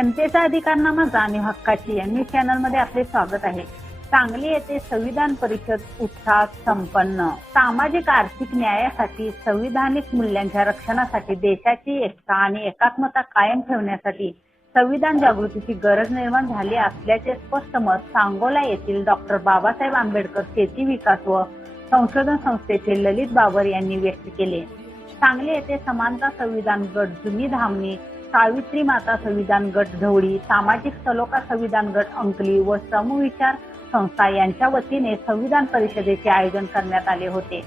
जनतेचा अधिकारनामा जाणीव हक्काची या न्यूज चॅनलमध्ये आपले स्वागत आहे। सांगली येथे संविधान परिषद उत्साहात संपन्न। सामाजिक आर्थिक न्यायासाठी, संविधानिक मूल्यांच्या रक्षणासाठी, देशाची एकता आणि एकात्मता कायम ठेवण्यासाठी संविधान जागृतीची गरज निर्माण झाली असल्याचे स्पष्ट मत सांगोला येथील डॉक्टर बाबासाहेब आंबेडकर शेती विकास व संशोधन संस्थेचे ललित बाबर यांनी व्यक्त केले। सांगली येथे समानता संविधान गट जुनी धामणी, सावित्री माता संविधान गट ढवळी, सामाजिक सलोखा संविधान गट अंकली व समविचार संस्था यांच्या वतीने संविधान परिषदेचे आयोजन करण्यात आले होते।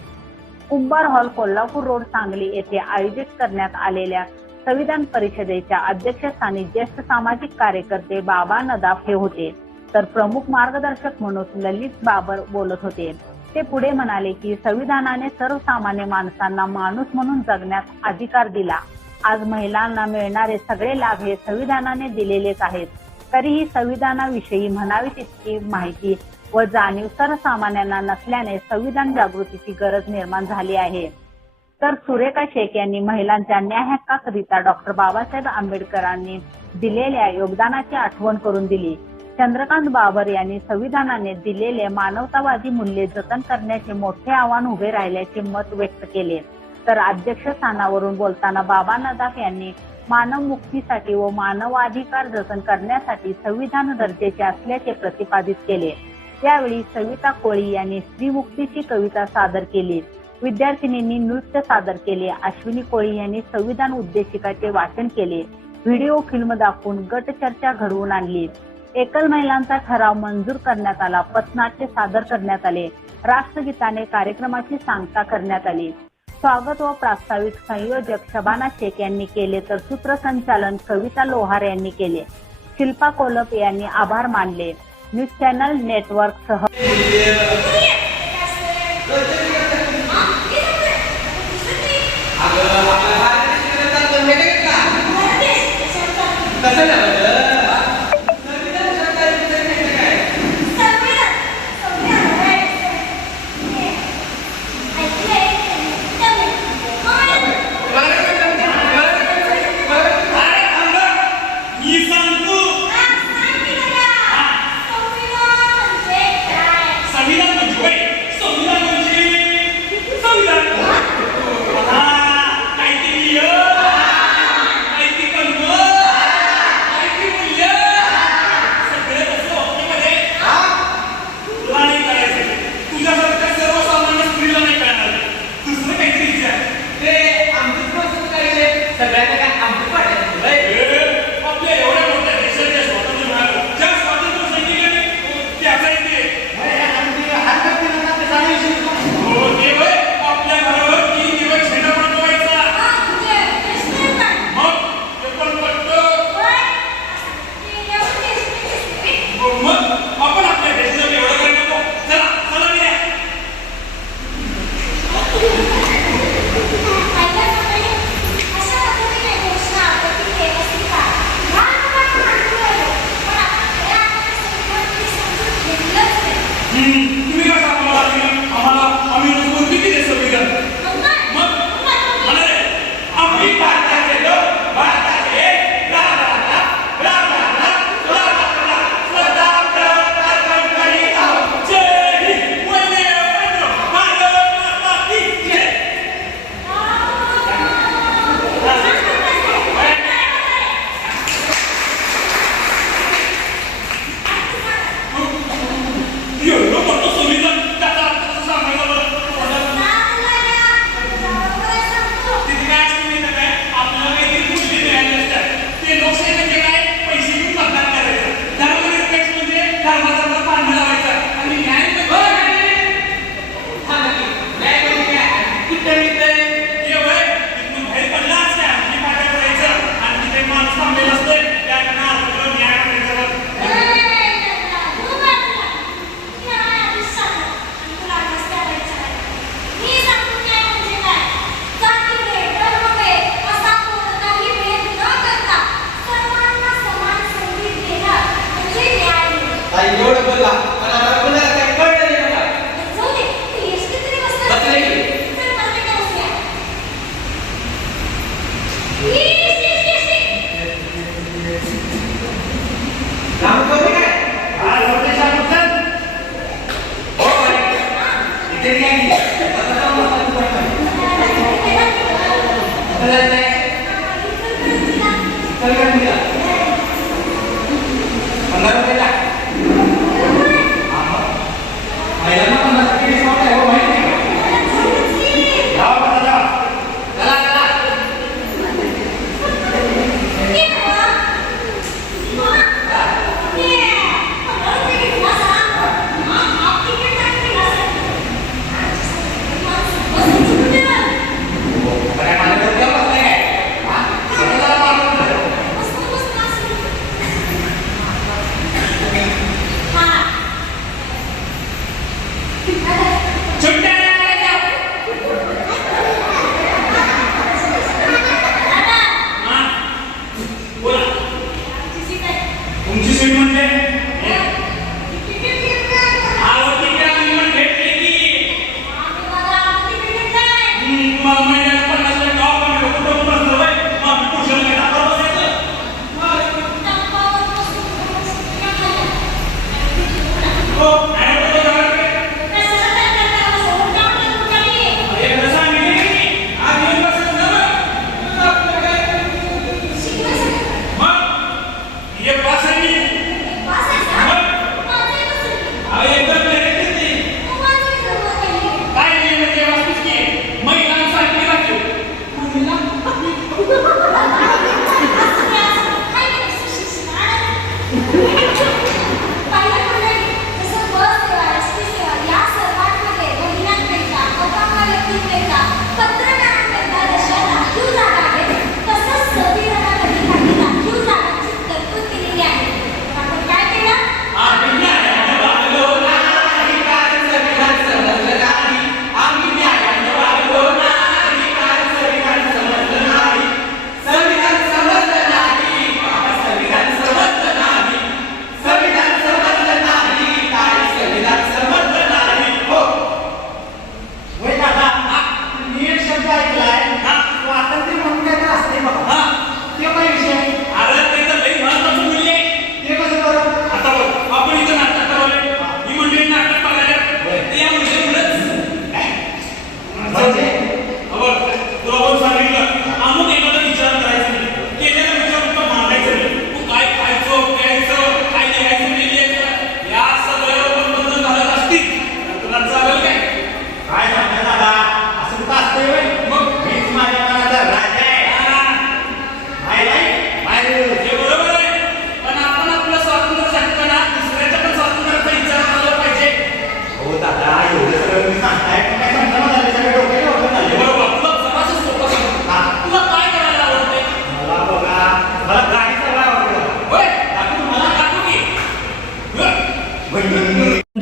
कुंभार हॉल, कोल्हापूर रोड, सांगली येथे आयोजित करण्यात आलेल्या संविधान परिषदेच्या अध्यक्षस्थानी ज्येष्ठ सामाजिक कार्यकर्ते बाबा नदाफ हे होते, तर प्रमुख मार्गदर्शक म्हणून ललित बाबर बोलत होते। ते पुढे म्हणाले की संविधानाने सर्वसामान्य माणसांना माणूस म्हणून जगण्यास अधिकार दिला। आज महिलांना मिळणारे सगळे लाभ हे संविधानाने दिलेलेच आहेत। तरीही संविधानाविषयी म्हणावी तितकी माहिती व जाणीव सर्वसामान्यांना नसल्याने संविधान जागृतीची गरज निर्माण झाली आहे। तर सुरेखा शेख यांनी महिलांच्या न्याय हक्काकरिता डॉक्टर बाबासाहेब आंबेडकरांनी दिलेल्या योगदानाची आठवण करून दिली। चंद्रकांत बाबर यांनी संविधानाने दिलेले मानवतावादी मूल्ये जतन करण्याचे मोठे आव्हान उभे राहिल्याचे मत व्यक्त केले। तर अध्यक्षस्थानावरून बोलताना बाबा नदाफ यांनी मानव मुक्तीसाठी व मानवाधिकार जतन करण्यासाठी संविधान गरजेचे असल्याचे प्रतिपादित केले। यावेळी सविता कोळी यांनी स्त्रीमुक्तीची कविता सादर केली। विद्यार्थिनींनी नृत्य सादर केले। अश्विनी कोळी यांनी संविधान उद्देशिकाचे वाचन केले। व्हिडिओ फिल्म दाखवून गट चर्चा घडवून आणली। एकल महिलांचा ठराव मंजूर करण्यात आला। पथनाट्य सादर करण्यात आले। राष्ट्रगीताने कार्यक्रमाची सांगता करण्यात आली। स्वागत व प्रास्ताविक संयोजक शबाना शेख यांनी केले, तर सूत्रसंचालन कविता लोहार यांनी केले। शिल्पा कोलप यांनी आभार मानले। न्यूज चॅनल नेटवर्क सह I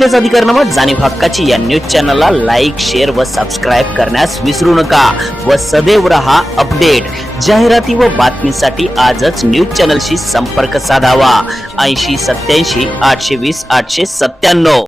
तेच अधिकरणामा जाणीव हक्काची या न्यूज चॅनलला लाईक, शेअर व सबस्क्राईब करण्यास विसरू नका व सदैव रहा अपडेट। जाहिराती व बातमीसाठी आजच न्यूज चॅनलशी संपर्क साधावा 80 87 820 897।